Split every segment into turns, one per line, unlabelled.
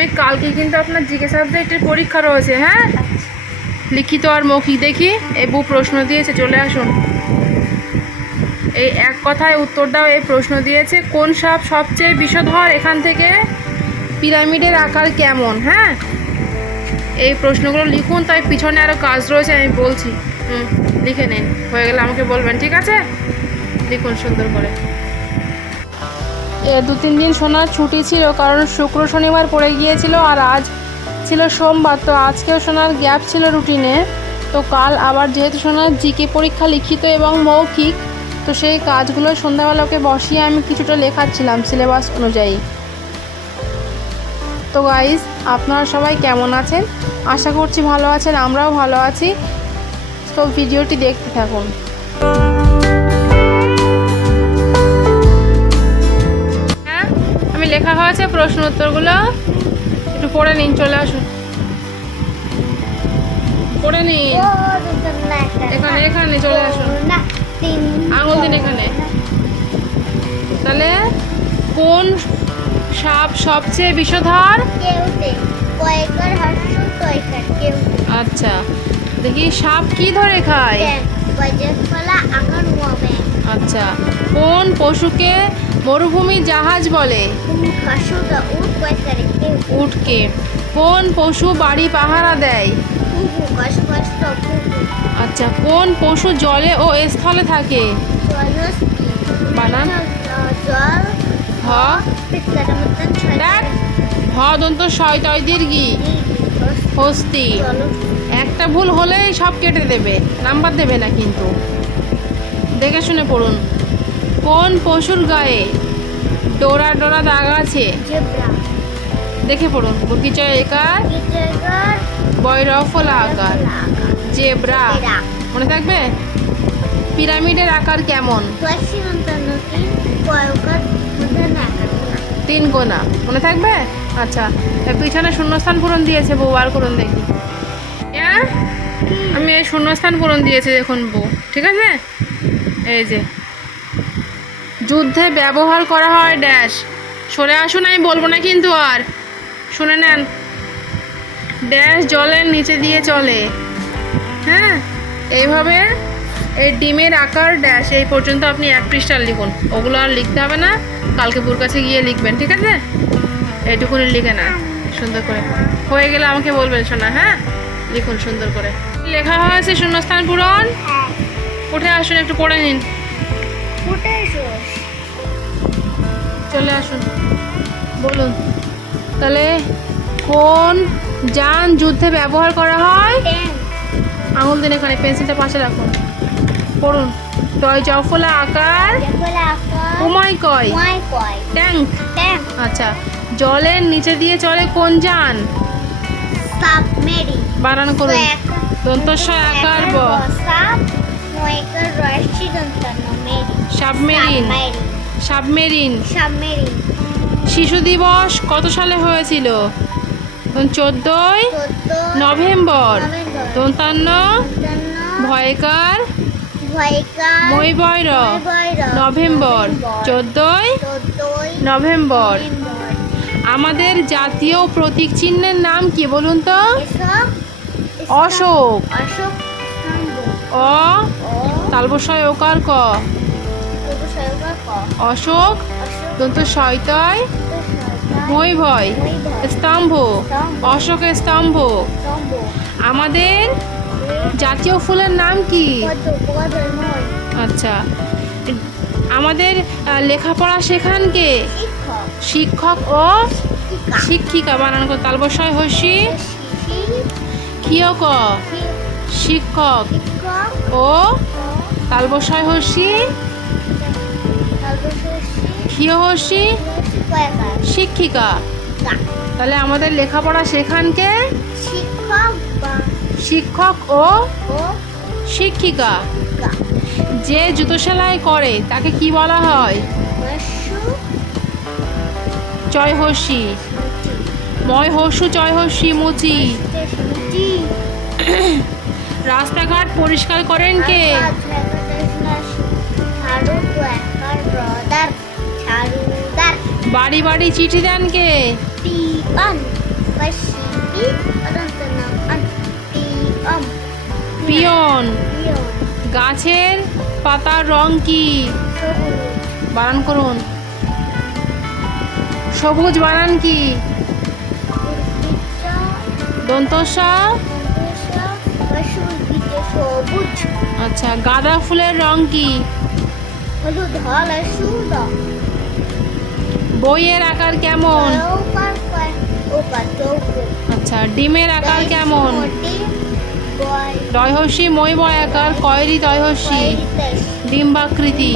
মাধ্যমিক কালকে কিন্তু আপনার জিকে সাবজেক্টের পরীক্ষা রয়েছে হ্যাঁ? লিখিত আর মৌখিক দেখি, এই বউ প্রশ্ন দিয়েছে, চলে আসুন। এই এক কথায় উত্তর দাও, এই প্রশ্ন দিয়েছে, কোন সাপ সবচেয়ে বিষধর? এখান থেকে পিরামিডের আকার কেমন হ্যাঁ? এই প্রশ্নগুলো লিখুন, তাই পিছনে আরও কাজ রয়েছে, আমি বলছি। হুম, লিখে নিন, হয়ে গেলে আমাকে বলবেন, ঠিক আছে? লিখুন সুন্দর করে। দু তিন দিন সোনার ছুটি ছিল, কারণ শুক্র শনিবার পড়ে গিয়েছিল আর আজ ছিল সোমবার, তো আজকেও সোনার গ্যাপ ছিল রুটিনে। তো কাল আবার যেহেতু সোনার জিকে পরীক্ষা লিখিত এবং মৌখিক, তো সেই কাজগুলো সন্ধ্যাবেলা ওকে বসিয়ে আমি কিছুটা লেখাচ্ছিলাম সিলেবাস অনুযায়ী। তো গাইজ আপনারা সবাই কেমন আছেন? আশা করছি ভালো আছেন, আমরাও ভালো আছি। তো ভিডিওটি দেখতে থাকুন। লেখা হয়েছে প্রশ্ন উত্তরগুলো একটু পড়ে নিন চলে আসুন। পড়ে নিন। এখানে এখানে চলে আসুন। আঙুল দিন এখানে। তাহলে কোন সাপ সবচেয়ে বিষধর? আচ্ছা দেখি সাপ কি ধরে খায়? আচ্ছা। কোন পশুকে মরুভূমি জাহাজ বলে। উটকে। কোন পশু বাড়ি পাহারা দেয়? আচ্ছা কোন পশু জলে ও স্থলে থাকে? হ। দন্ত দীর্ঘি হস্তি। একটা ভুল হলেই সব কেটে দেবে। নাম্বার দেবে না কিন্তু। দেখে শুনে পড়ুন। কোন পশুর গায়ে ডোরা ডোরা দাগ আছে? দেখে পড়ুন বুকিচয় একার বৈরফলা আকার। জেব্রা। মনে থাকবে? পিরামিডের আকার কেমন? তিন কোনা মনে থাকবে? আচ্ছা পিছনে শূন্যস্থান পূরণ দিয়েছে বউ আর করুন দেখি। আমি এই শূন্যস্থান পূরণ দিয়েছি দেখুন বউ। ঠিক আছে? এই যে যুদ্ধে ব্যবহার করা হয় ড্যাশ। সরে আসুন আমি বলব না কিন্তু আর। শুনে নেন। ড্যাশ জলের নিচে দিয়ে চলে। হ্যাঁ এইভাবে এই ডিমের আকার ড্যাশ এই পর্যন্ত আপনি এক পৃষ্ঠার লিখুন। ওগুলো আর লিখতে হবে না কালকে বুর কাছে গিয়ে লিখবেন ঠিক আছে? এইটুকুনি লিখে না সুন্দর করে। হয়ে গেলে আমাকে বলবেন শোনা হ্যাঁ? লিখুন সুন্দর করে। লেখা হয়েছে শূন্যস্থান পূরণ। উঠে আসুন একটু পড়ে নিন। চলে আসুন। বলুন। তাহলে কোন যান যুদ্ধে ব্যবহার করা হয়? আঙুল দিন এখানে পেন্সিলটা পাশে রাখুন। পড়ুন। টয় জফলা আকার। উমাই কয়। ট্যাঙ্ক। আচ্ছা। জলের নিচে দিয়ে চলে কোন যান? বানান করুন। দন্তস্বয় আকার ব। সাবমেরিন। সাবমেরিন। শিশু দিবস কত সালে হয়েছিল? চোদ্দোই নভেম্বর। দন্তান্ন ভয়কার মই বৈর নভেম্বর। চোদ্দোই নভেম্বর। আমাদের জাতীয় প্রতীক চিহ্নের নাম কি বলুন তো? অশোক।
অশোক
অ তালবসায় ওকার ক? অশোক, দন্ত শয়তয় মই ভয়, স্তম্ভ, অশোক স্তম্ভ। আমাদের জাতীয় ফুলের নাম কি? আচ্ছা। আমাদের লেখাপড়া শেখান কে? শিক্ষক ও শিক্ষিকা। বানান কর তালবসয় হসি। ক্ষিয় ক শিক্ষক। ও তালবসয় হসি। হসি শিক্ষিকা তাহলে আমাদের লেখাপড়া শেখানকে
শিক্ষক
ও শিক্ষিকা। যে জুতো সেলাই করে তাকে কি বলা হয়? চয় হসি ময় হসু চয় হসি মুচি। রাস্তাঘাট পরিষ্কার করেন কে?
ব্রদার ঝাড়ুদার
বাড়ি বাড়ি চিঠি দেন কে? পিয়ন
পিয়ন
গাছের পাতার রং কি? বানান করুন। সবুজ বানান কি?
সবুজ।
আচ্ছা গাঁদা ফুলের রং কি? বইয়ের আকার কেমন? আচ্ছা ডিমের আকার কেমন? দয়হস্যি মই বয় আকার, কয়রি দয়হস্যি ডিম্বাকৃতি।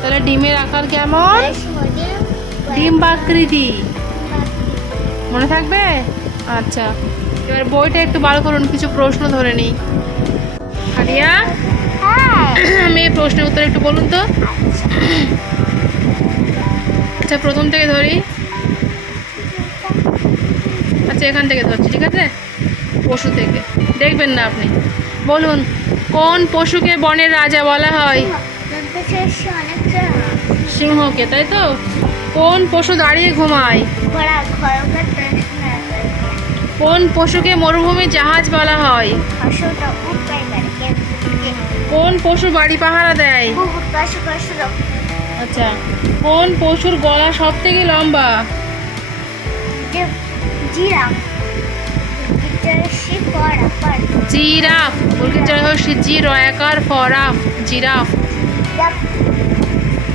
তাহলে ডিমের আকার কেমন? ডিম্বাকৃতি। মনে থাকবে? আচ্ছা এবার বইটা একটু বার করুন, কিছু প্রশ্ন ধরে নিই। আরিয়া আমি প্রশ্নের উত্তর একটু বলুন তো। আচ্ছা প্রথম থেকে ধরি। আচ্ছা এখান থেকে ধরছি, ঠিক আছে? পশু থেকে। দেখবেন না আপনি। বলুন, কোন পশুকে বনের রাজা বলা হয়? সিংহকে, তাই তো? কোন পশু দাঁড়িয়ে ঘুমায়? কোন পশুকে মরুভূমি জাহাজ বলা হয়? কোন পশু বাড়ি পাহারা দেয়? আচ্ছা কোন পশুর গলা সব থেকে লম্বা
জিরাফ।
বলকে ফরাফ জিরাফ।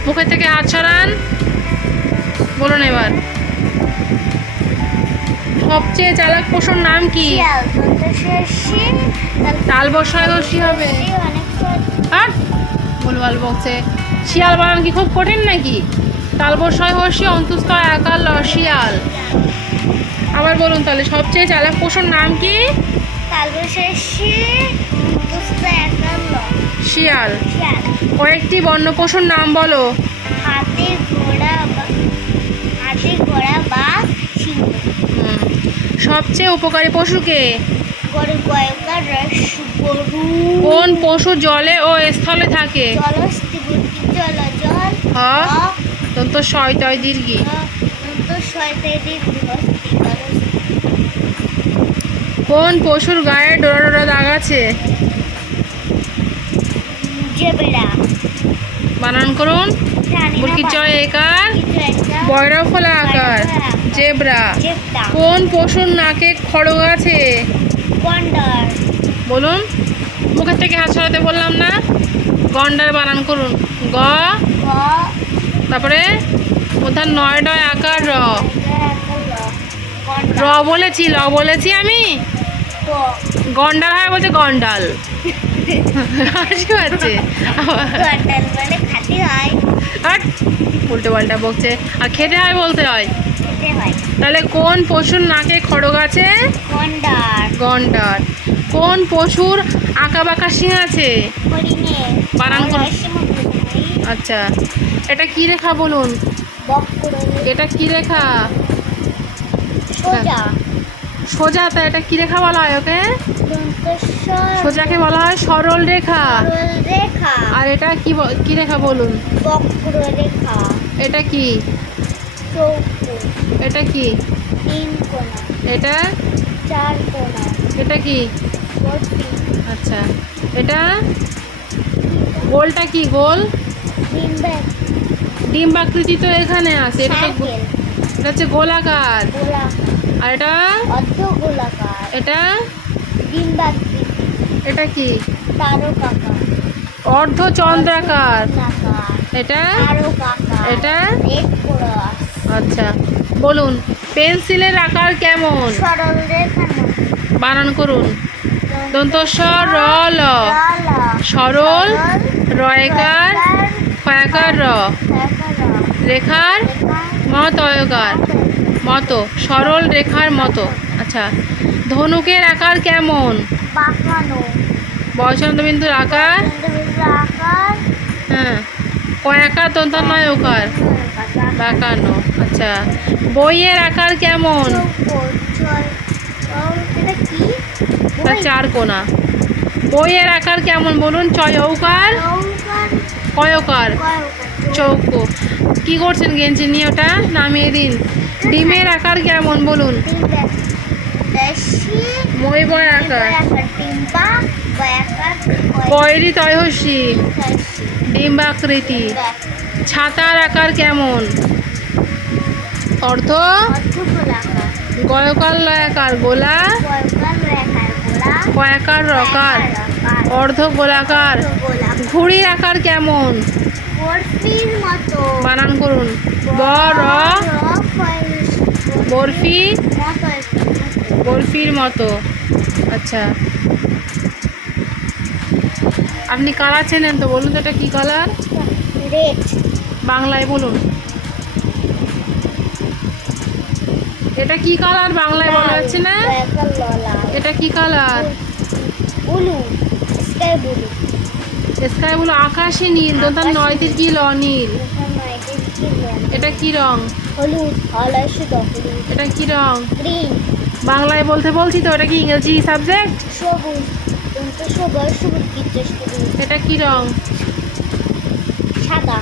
মুখের থেকে হাত সরান। বলুন এবার। সবচেয়ে চালাক পশুর নাম কি? তাল বসায় হবে আর? ভুলভাল বকছে শিয়াল বানান কি খুব কঠিন নাকি? তাল বসায় হসি অন্তুস্ত একার ল শিয়াল। আবার বলুন তাহলে সবচেয়ে চালাক পশুর নাম কি? শিয়াল। কয়েকটি বন্য পশুর নাম বলো।
হাতি ঘোড়া হাতি ঘোড়া বা।
সবচেয়ে উপকারী পশুকে কোন পশু জলে ও স্থলে থাকে? দন্ত শয় তয় দীর্ঘি কোন পশুর গায়ে ডোরা ডোরা দাগ আছে? বানান করুন। মুরগির জয় একার বয়রা ফলা আকার। জেব্রা।
জেব্রা।
কোন পশুর নাকে খড়গ আছে?
গন্ডার
বলুন মুখের থেকে হাত সরাতে বললাম না। গন্ডার বানান করুন। গ। তারপরে কোথায় নয় ডয় আকার র। র বলেছি ল বলেছি আমি? গন্ডাল হয় বলছে গন্ডাল। হাসি পাচ্ছে।
মানে
উল্টো পাল্টা বকছে। আর খেতে হয় বলতে হয়।
খেতে হয়?
তাহলে কোন পশুর নাকে খড়গ আছে?
গন্ডার।
গন্ডার। কোন পশুর আঁকা বাঁকা শিং আছে। আচ্ছা। এটা কি রেখা বলুন? এটা কি রেখা?
সোজা।
তা এটা কি রেখা বলা হয় ওকে? সোজাকে বলা হয় সরল রেখা। আর এটা কি রেখা বলুন? এটা কি? এটা কি?
তিন কোণা
এটা?
চার কোণা
এটা কি? আচ্ছা। এটা? গোলটা কি গোল? ডিম্বাকৃতি তো এখানে আছে। এটা তো এটা হচ্ছে গোলাকার।
গোলা।
আর এটা?
গোলাকার।
এটা? এটা কি? অর্ধ চন্দ্রাকার। এটা? এটা? আচ্ছা। বলুন পেন্সিলের আকার কেমন?
সরল
বানান করুন। দন্তস্বর র ল। সরল রয়কার কয়াকার র। রেখার মতয়কার মতো। সরল রেখার মতো। আচ্ছা ধনুকের আকার কেমন? বয়সন্তবিন্দুর আকার? হ্যাঁ কয়াকার দন্তান্নয় ওকার বাঁকানো আচ্ছা। বইয়ের আকার কেমন? চার কোনা। বইয়ের আকার কেমন বলুন? ছয় কয়কার চৌকো কি করছেন গেঞ্জি নিয়ে ওটা? নামিয়ে দিন। ডিমের আকার কেমন বলুন?
ডিম্বের
মই বয় আকার। তয়সী। ডিম্বাকৃতি ছাতার আকার কেমন? অর্থ? গয়কার লয়াকার গোলা? কয়াকার রকার। অর্ধ গোলাকার। ঘুড়ির আকার কেমন? বানান করুন। বরফি? বরফির মতো। আচ্ছা। আপনি কালার চেনেন তো বলুন তো এটা কি কালার?
রেড।
বাংলায় বলুন। এটা কি কালার বাংলায় বলা যাচ্ছে না? এটা কি colour
blue sky blue
sky বলো আকাশে নীল দোতার নয়তির কি ল নীল এটা কি রং?
হলুদ
এটা কি রং?
গ্রিন
বাংলায় বলতে বলছি তো এটা কি ইংরেজি সাবজেক্ট
সবুজ।
এটা কি রং?
সাদা।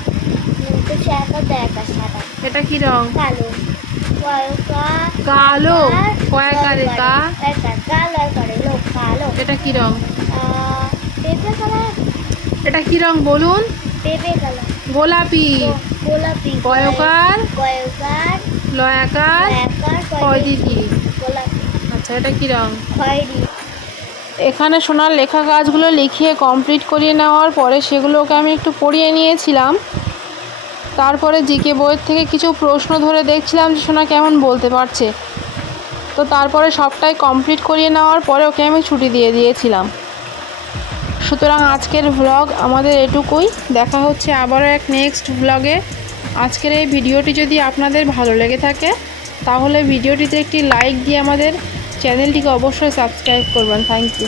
সাদা সাদা।
এটা কি রং?
কালো।
কালো কয়াকারে কা এটা কি রং? এটা কি রং বলুন? গোলাপি।
গোলাপি।
কয়কার?
কয়কার।
লয়াকার?
কয়কার
আচ্ছা এটা কি রং?
খয়েরি।
এখানে সোনার লেখা কাজগুলো লিখিয়ে কমপ্লিট করিয়ে নেওয়ার পরে সেগুলোকে আমি একটু পড়িয়ে নিয়েছিলাম। তারপরে জিকে বইয়ের থেকে কিছু প্রশ্ন ধরে দেখছিলাম যে সোনা কেমন বলতে পারছে। তো তারপরে সবটাই কমপ্লিট করিয়ে নেওয়ার পরে ওকে আমি ছুটি দিয়ে দিয়েছিলাম। সুতরাং আজকের ভ্লগ আমাদের এটুকুই। দেখা হচ্ছে আবারও এক নেক্সট ভ্লগে আজকের এই ভিডিওটি যদি আপনাদের ভালো লেগে থাকে, তাহলে ভিডিওটিতে একটি লাইক দিয়ে আমাদের চ্যানেলটিকে অবশ্যই সাবস্ক্রাইব করবেন। Thank you